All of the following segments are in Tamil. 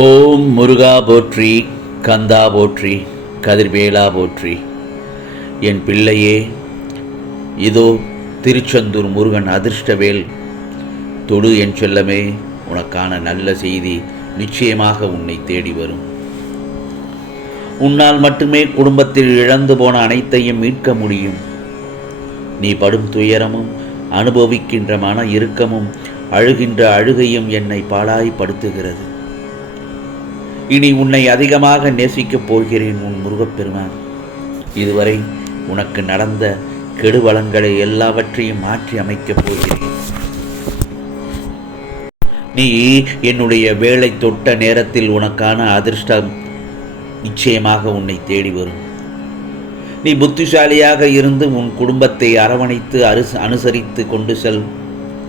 ஓம் முருகா போற்றி கந்தா போற்றி கதிர்வேலா போற்றி. என் பிள்ளையே இதோ திருச்செந்தூர் முருகன் அதிர்ஷ்டவேல். தொடு என் செல்லமே உனக்கான நல்ல செய்தி நிச்சயமாக உன்னை தேடி வரும். உன்னால் மட்டுமே குடும்பத்தில் இழந்து போன அனைத்தையும் மீட்க முடியும். நீ படும் துயரமும் அனுபவிக்கின்ற மன இறுக்கமும் அழுகின்ற அழுகையும் என்னை பாழாய்படுத்துகிறது இனி உன்னை அதிகமாக நேசிக்கப் போகிறேன் உன் முருகப்பெருமான். இதுவரை உனக்கு நடந்த கெடுவளங்களை எல்லாவற்றையும் மாற்றி அமைக்கப் போகிறேன். நீ என்னுடைய வேலை தொட்ட நேரத்தில் உனக்கான அதிர்ஷ்டம் நிச்சயமாக உன்னை தேடி வரும். நீ புத்திசாலியாக இருந்து உன் குடும்பத்தை அரவணைத்து அருச அனுசரித்து கொண்டு செல்.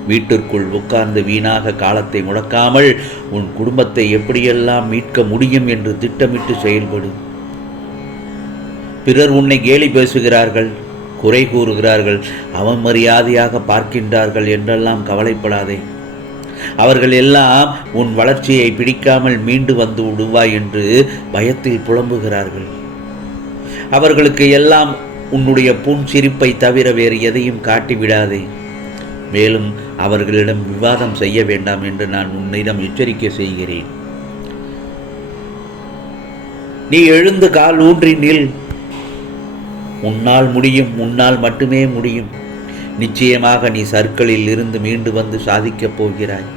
வீட்டிற்குள் உட்கார்ந்து வீணாக காலத்தை முடக்காமல் உன் குடும்பத்தை எப்படியெல்லாம் மீட்க முடியும் என்று திட்டமிட்டு செயல்படு. பிறர் உன்னை கேலி பேசுகிறார்கள் குறை கூறுகிறார்கள் அவமரியாதையாக பார்க்கின்றார்கள் என்றெல்லாம் கவலைப்படாதே. அவர்கள் எல்லாம் உன் வளர்ச்சியை பிடிக்காமல் மீண்டு வந்து விடுவாய் என்று பயத்தில் புலம்புகிறார்கள். அவர்களுக்கு எல்லாம் உன்னுடைய புன் சிரிப்பை தவிர வேறு எதையும் காட்டிவிடாதே. மேலும் அவர்களிடம் விவாதம் செய்ய வேண்டாம் என்று நான் உன்னிடம் எச்சரிக்கை செய்கிறேன். நீ எழுந்து கால் ஊன்றி நில். உன்னால் முடியும் உன்னால் மட்டுமே முடியும். நிச்சயமாக நீ சர்க்கிளில் இருந்து மீண்டு வந்து சாதிக்கப் போகிறாய்.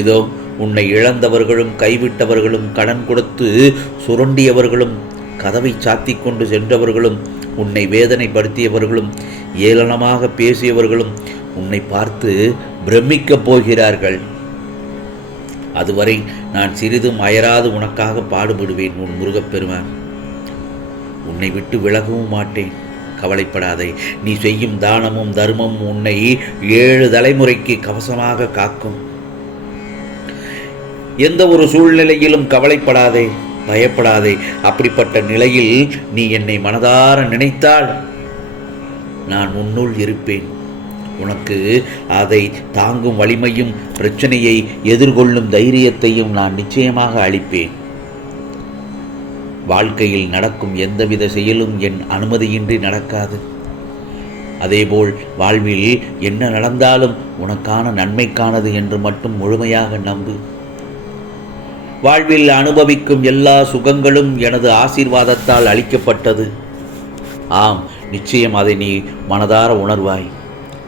இதோ உன்னை இழந்தவர்களும் கைவிட்டவர்களும் கடன் கொடுத்து சுரண்டியவர்களும் கதவை சாத்திக் கொண்டு சென்றவர்களும் உன்னை வேதனைப்படுத்தியவர்களும் ஏளனமாக பேசியவர்களும் உன்னை பார்த்து பிரமிக்கப் போகிறார்கள். அதுவரை நான் சிறிதும் அயராது உனக்காக பாடுபடுவேன் உன் முருகப்பெருமான் உன்னை விட்டு விலகவும் மாட்டேன். கவலைப்படாதே. நீ செய்யும் தானமும் தர்மமும் உன்னை ஏழு தலைமுறைக்கு கவசமாக காக்கும். எந்த ஒரு சூழ்நிலையிலும் கவலைப்படாதே. பயப்படாதே. அப்படிப்பட்ட நிலையில் நீ என்னை மனதார நினைத்தால் நான் உன்னுள் இருப்பேன். உனக்கு அதை தாங்கும் வலிமையும் பிரச்சனையை எதிர்கொள்ளும் தைரியத்தையும் நான் நிச்சயமாக அளிப்பேன். வாழ்க்கையில் நடக்கும் எந்தவித செயலும் என் அனுமதியின்றி நடக்காது. அதேபோல் வாழ்வில் என்ன நடந்தாலும் உனக்கான நன்மைக்கானது என்று மட்டும் முழுமையாக நம்பு. வாழ்வில் அனுபவிக்கும் எல்லா சுகங்களும் எனது ஆசீர்வாதத்தால் அளிக்கப்பட்டது. ஆம் நிச்சயம் அதை நீ மனதார உணர்வாய்.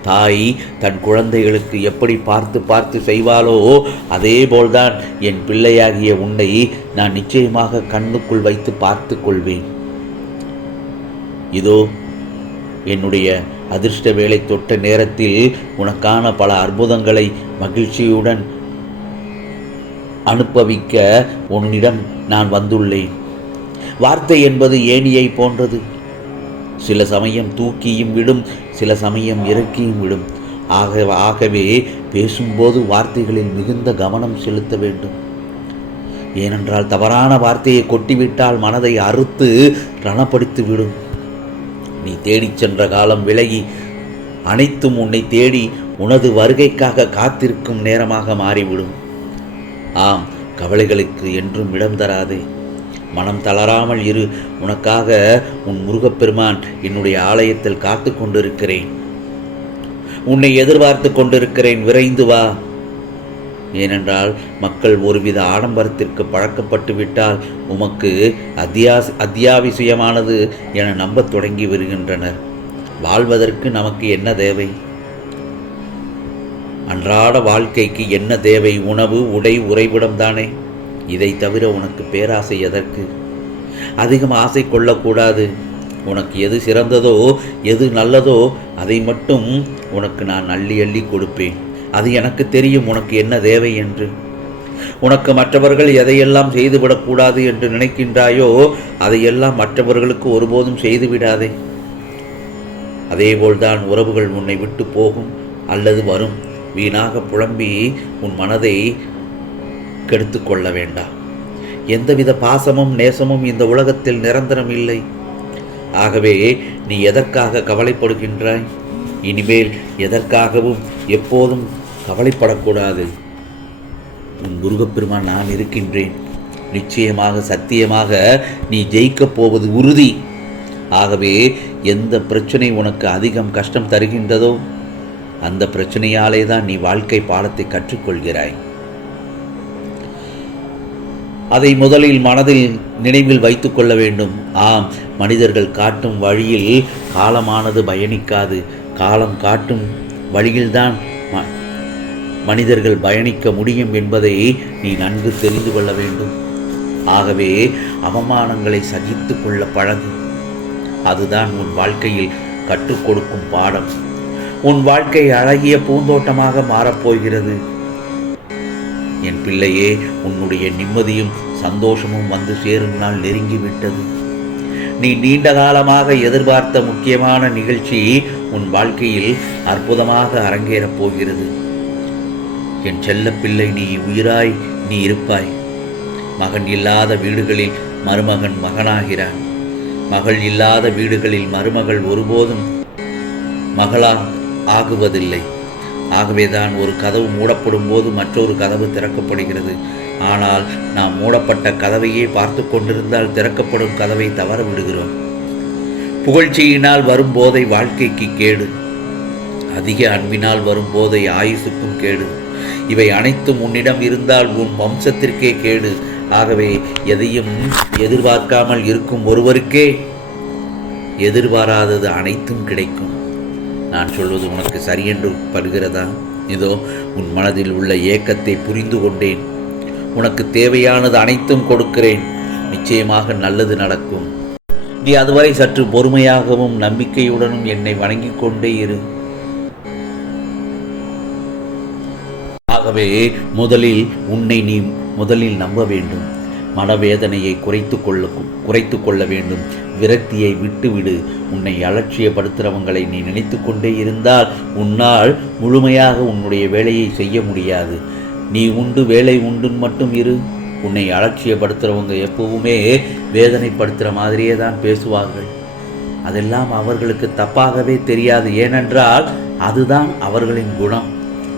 தாய் தன் குழந்தைகளுக்கு எப்படி பார்த்து பார்த்து செய்வாளோ அதே போல்தான் என் பிள்ளையாகிய உன்னை நான் நிச்சயமாக கண்ணுக்குள் வைத்து பார்த்து கொள்வேன். இதோ என்னுடைய அதிர்ஷ்ட வேலை தொட்ட நேரத்தில் உனக்கான பல அற்புதங்களை மகிழ்ச்சியுடன் அனுப்பவிக்க உன்னிடம் நான் வந்துள்ளேன். வார்த்தை என்பது ஏணியை போன்றது. சில சமயம் தூக்கியும் விடும் சில சமயம் இறக்கியும் விடும். ஆக ஆகவே பேசும்போது வார்த்தைகளில் மிகுந்த கவனம் செலுத்த வேண்டும். ஏனென்றால் தவறான வார்த்தையை கொட்டிவிட்டால் மனதை அறுத்து ரணப்படுத்தி விடும். நீ தேடிச் சென்ற காலம் விலகி அனைத்தும் உன்னை தேடி உனது வருகைக்காக காத்திருக்கும் நேரமாக மாறிவிடும். ஆம் கவலைகளுக்கு என்றும் இடம் தராதே. மனம் தளராமல் இரு. உனக்காக உன் முருகப்பெருமான் என்னுடைய ஆலயத்தில் காத்து கொண்டிருக்கிறேன். உன்னை எதிர்பார்த்து கொண்டிருக்கிறேன். விரைந்து வா. ஏனென்றால் மக்கள் ஒருவித ஆடம்பரத்திற்கு பழக்கப்பட்டு விட்டால் உமக்கு அத்தியாஸ் அத்தியாவசியமானது என நம்பத் தொடங்கி வருகின்றனர் வாழ்வதற்கு நமக்கு என்ன தேவை? அன்றாட வாழ்க்கைக்கு என்ன தேவை? உணவு உடை உறைவிடம் தானே இதை தவிர உனக்கு பேராசை எதற்கு? அதிகம் ஆசை கொள்ளக்கூடாது. உனக்கு எது சிறந்ததோ எது நல்லதோ அதை மட்டும் உனக்கு நான் அள்ளி அள்ளி கொடுப்பேன். அது எனக்கு தெரியும் உனக்கு என்ன தேவை என்று. உனக்கு மற்றவர்கள் எதையெல்லாம் செய்துவிடக்கூடாது என்று நினைக்கின்றாயோ அதையெல்லாம் மற்றவர்களுக்கு ஒருபோதும் செய்துவிடாதே. அதேபோல்தான் உறவுகள் உன்னை விட்டு போகும் அல்லது வரும். வீணாக புலம்பி உன் மனதை கெடுத்து கொள்ள வேண்டாம் எந்தவித பாசமும் நேசமும் இந்த உலகத்தில் நிரந்தரம் இல்லை ஆகவே நீ எதற்காக கவலைப்படுகின்றாய்? இனிமேல் எதற்காகவும் எப்போதும் கவலைப்படக்கூடாது. உன் முருகப்பெருமான் நான் இருக்கின்றேன். நிச்சயமாக சத்தியமாக நீ ஜெயிக்கப் போவது உறுதி. ஆகவே எந்த பிரச்சனை உனக்கு அதிகம் கஷ்டம் தருகின்றதோ அந்த பிரச்சனையாலே தான் நீ வாழ்க்கை பாடத்தை கற்றுக்கொள்கிறாய். அதை முதலில் மனதில் நினைவில் வைத்து கொள்ள வேண்டும். ஆம் மனிதர்கள் காட்டும் வழியில் காலமானது பயணிக்காது. காலம் காட்டும் வழியில்தான் ம- மனிதர்கள் பயணிக்க முடியும் என்பதை நீ நன்கு தெரிந்து கொள்ள வேண்டும். ஆகவே அவமானங்களை சகித்து கொள்ள பழகு. அதுதான் உன் வாழ்க்கையில் கற்றுக் கொடுக்கும் பாடம். உன் வாழ்க்கை அழகிய பூந்தோட்டமாக மாறப்போகிறது என் பிள்ளையே உன்னுடைய நிம்மதியும் சந்தோஷமும் வந்து சேரும் நாள் நெருங்கிவிட்டது. நீ நீண்ட காலமாக எதிர்பார்த்த முக்கியமான நிகழ்ச்சி உன் வாழ்க்கையில் அற்புதமாக அரங்கேறப் போகிறது. என் செல்லப்பிள்ளை நீ உயிராய் நீ இருப்பாய். மகன் இல்லாத வீடுகளில் மருமகன் மகனாகிறான். மகள் இல்லாத வீடுகளில் மருமகள் ஒருபோதும் மகளா ஆகுவதில்லை. ஆகவேதான் ஒரு கதவு மூடப்படும் போது மற்றொரு கதவு திறக்கப்படுகிறது. ஆனால் நாம் மூடப்பட்ட கதவையே பார்த்து கொண்டிருந்தால் திறக்கப்படும் கதவை தவற விடுகிறோம். புகழ்ச்சியினால் வரும் போதை வாழ்க்கைக்கு கேடு. அதிக அன்பினால் வரும் போதை ஆயுசுக்கும் கேடு. இவை அனைத்தும் உன்னிடம் இருந்தால் உன் வம்சத்திற்கே கேடு. ஆகவே எதையும் எதிர்பார்க்காமல் இருக்கும் ஒருவருக்கே எதிர்பாராதது அனைத்தும் கிடைக்கும். நான் சொல்வது உனக்கு சரியென்று படுகிறதா? இதோ உன் மனதில் உள்ள ஏக்கத்தை புரிந்து கொண்டேன். உனக்கு தேவையானது அனைத்தும் கொடுக்கிறேன். நிச்சயமாக நல்லது நடக்கும். நீ அதுவரை சற்று பொறுமையாகவும் நம்பிக்கையுடனும் என்னை வணங்கிக் கொண்டே இரு. ஆகவே முதலில் உன்னை நீ முதலில் நம்ப வேண்டும். மனவேதனையை குறைத்து கொள்ள குறைத்து கொள்ள வேண்டும். விரக்தியை விட்டுவிடு. உன்னை அலட்சியப்படுத்துகிறவங்களை நீ நினைத்து கொண்டே இருந்தால் உன்னால் முழுமையாக உன்னுடைய வேலையை செய்ய முடியாது. நீ உண்டு வேலை உண்டுன்னு மட்டும் இரு. உன்னை அலட்சியப்படுத்துகிறவங்க எப்பவுமே வேதனைப்படுத்துகிற மாதிரியே தான் பேசுவார்கள். அதெல்லாம் அவர்களுக்கு தப்பாகவே தெரியாது. ஏனென்றால் அதுதான் அவர்களின் குணம்.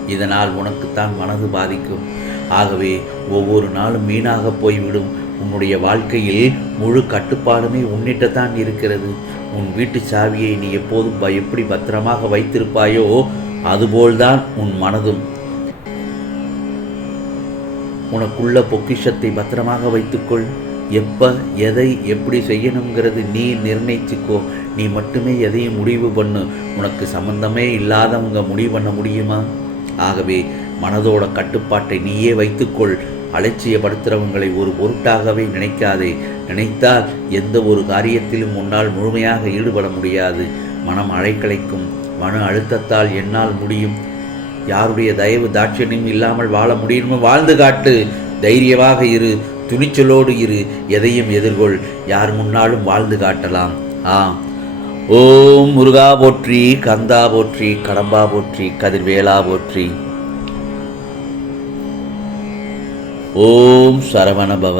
இதனால் உனக்குத்தான் மனது பாதிக்கும். ஆகவே ஒவ்வொரு நாளும் வீணாக போய்விடும். உன்னுடைய வாழ்க்கையில் முழு கட்டுப்பாடுமே உன்னிட்டத்தான் இருக்கிறது. உன் வீட்டு சாவியை நீ எப்போதும் எப்படி பத்திரமாக வைத்திருப்பாயோ அதுபோல்தான் உன் மனதும். உனக்குள்ள பொக்கிஷத்தை பத்திரமாக வைத்துக்கொள். எப்ப எதை எப்படி செய்யணுங்கிறது நீ நிர்ணயிச்சுக்கோ. நீ மட்டுமே எதையும் முடிவு பண்ணு. உனக்கு சம்பந்தமே இல்லாதவங்க முடிவு பண்ண முடியுமா? ஆகவே மனதோட கட்டுப்பாட்டை நீயே வைத்துக்கொள். அலட்சியப்படுத்துகிறவங்களை ஒரு பொருட்டாகவே நினைக்காதே. நினைத்தால் எந்த ஒரு காரியத்திலும் உன்னால் முழுமையாக ஈடுபட முடியாது. மனம் அழைக்கலைக்கும் மன அழுத்தத்தால் என்னால் முடியும். யாருடைய தயவு தாட்சணியம் இல்லாமல் வாழ முடியுமோ வாழ்ந்து காட்டு. தைரியமாக இரு துணிச்சலோடு இரு எதையும் எதிர்கொள். யார் முன்னாலும் வாழ்ந்து காட்டலாம். ஆம். ஓம் முருகா போற்றி கந்தா போற்றி கடம்பா போற்றி கதிர்வேலா போற்றி. ஓம் சரவண பவ